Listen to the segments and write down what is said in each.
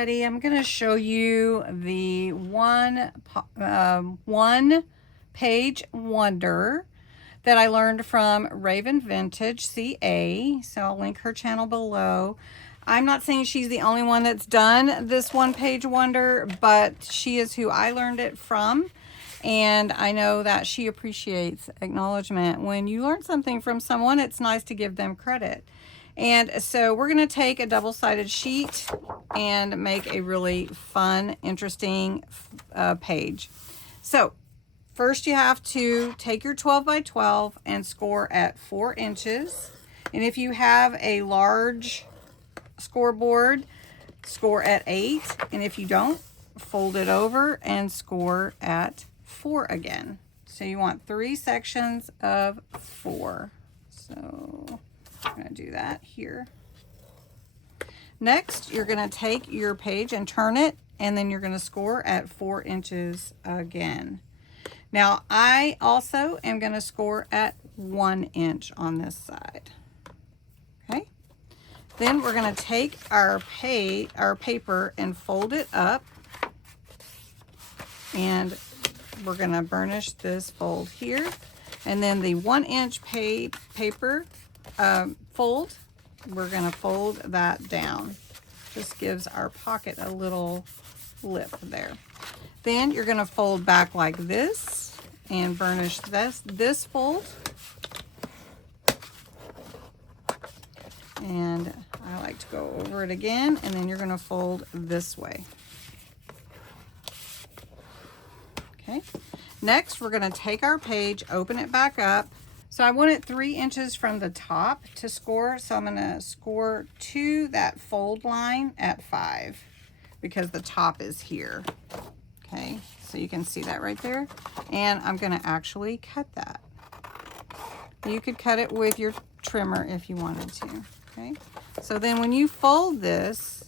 everybody. I'm going to show you the one page wonder that I learned from Raven Vintage CA. So I'll link her channel below. I'm not saying she's the only one that's done this one page wonder, but she is who I learned it from. And I know that she appreciates acknowledgement. When you learn something from someone, it's nice to give them credit. And so we're going to take a double-sided sheet and make a really fun, interesting page. So first you have to take your 12 by 12 and score at 4 inches. And if you have a large scoreboard, score at 8. And if you don't, fold it over and score at 4 again. So you want 3 sections of 4. So I'm going to do that here. Next, you're going to take your page and turn it, and then you're going to score at 4 inches again. Now, I also am going to score at 1 inch on this side. Okay. Then we're going to take our paper and fold it up, and we're going to burnish this fold here. And then the 1 inch paper fold, we're going to fold that down. Just gives our pocket a little lip there. Then you're going to fold back like this and burnish this fold. And I like to go over it again, and then you're going to fold this way. Okay. Next, we're going to take our page, open it back up. So I want it 3 inches from the top to score. So I'm going to score to that fold line at 5 because the top is here. Okay. So you can see that right there. And I'm going to actually cut that. You could cut it with your trimmer if you wanted to. Okay. So then when you fold this,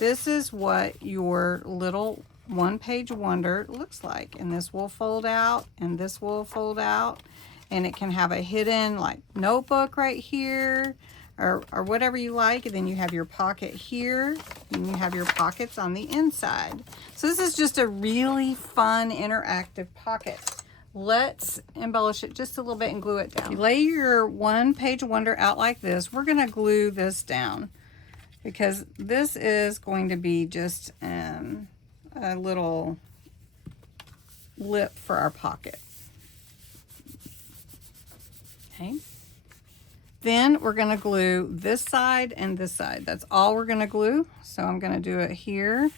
this is what your little one page wonder looks like. And this will fold out, and this will fold out, and it can have a hidden like notebook right here, or whatever you like. And then you have your pocket here, and you have your pockets on the inside. So this is just a really fun interactive pocket. Let's embellish it just a little bit and glue it down. You lay your one page wonder out like this. We're going to glue this down because this is going to be just a little lip for our pocket. Okay. Then we're going to glue this side and this side. That's all we're going to glue. So I'm going to do it here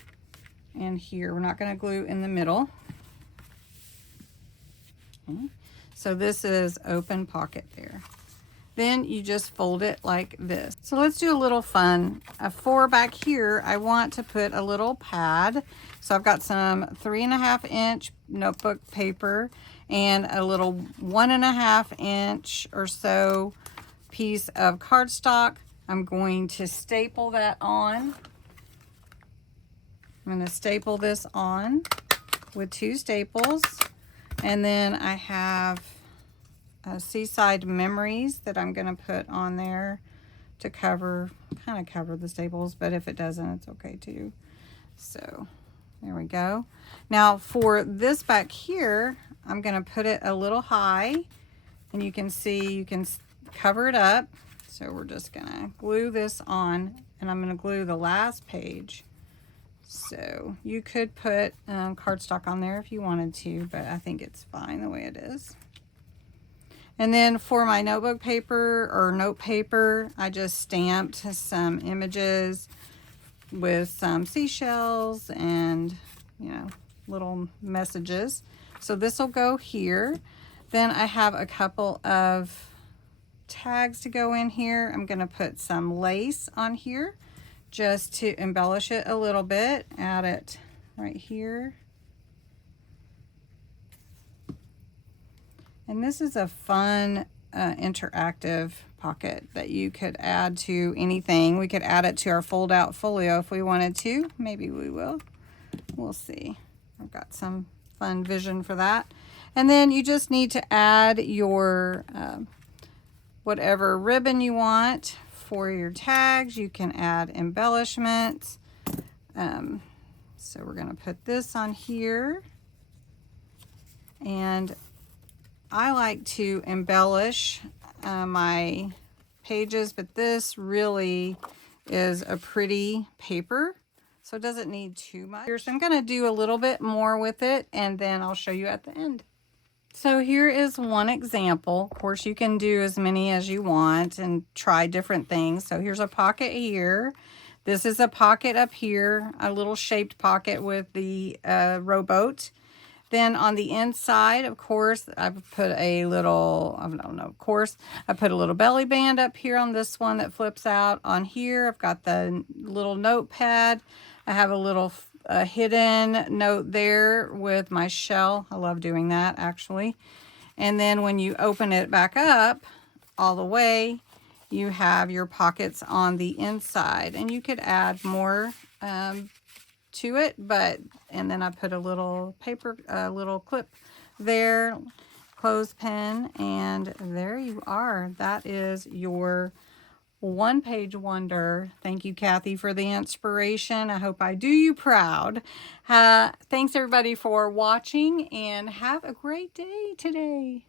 and here. We're not going to glue in the middle. Okay. So this is open pocket there. Then you just fold it like this. So let's do a little fun. For back here, I want to put a little pad. So I've got some 3.5 inch notebook paper and a little 1.5 inch or so piece of cardstock. I'm going to staple that on. I'm going to staple this on with 2 staples. And then I have Seaside memories that I'm going to put on there to kind of cover the staples, but if it doesn't, it's okay too. So there we go. Now for this back here, I'm going to put it a little high, and you can see you can cover it up. So we're just going to glue this on, and I'm going to glue the last page. So you could put cardstock on there if you wanted to, but I think it's fine the way it is. And then for my notebook paper or note paper, I just stamped some images with some seashells and, you know, little messages. So this will go here. Then I have a couple of tags to go in here. I'm going to put some lace on here just to embellish it a little bit. Add it right here. And this is a fun interactive pocket that you could add to anything. We could add it to our fold out folio if we wanted to. Maybe we will. We'll see. I've got some fun vision for that. And then you just need to add your whatever ribbon you want for your tags. You can add embellishments. So we're going to put this on here, and I like to embellish my pages, but this really is a pretty paper, so it doesn't need too much. So I'm going to do a little bit more with it, and then I'll show you at the end. So here is one example. Of course, you can do as many as you want and try different things. So here's a pocket here. This is a pocket up here, a little shaped pocket with the rowboat. Then on the inside, of course, I've put a little, I don't know, of course, I put a little belly band up here on this one that flips out. On here, I've got the little notepad. I have a little hidden note there with my shell. I love doing that, actually. And then when you open it back up all the way, you have your pockets on the inside. And you could add more to it, and then I put a little paper, little clip there, clothespin, and there you are. That is your one-page wonder. Thank you, Kathy, for the inspiration. I hope I do you proud. Thanks everybody for watching, and have a great day today.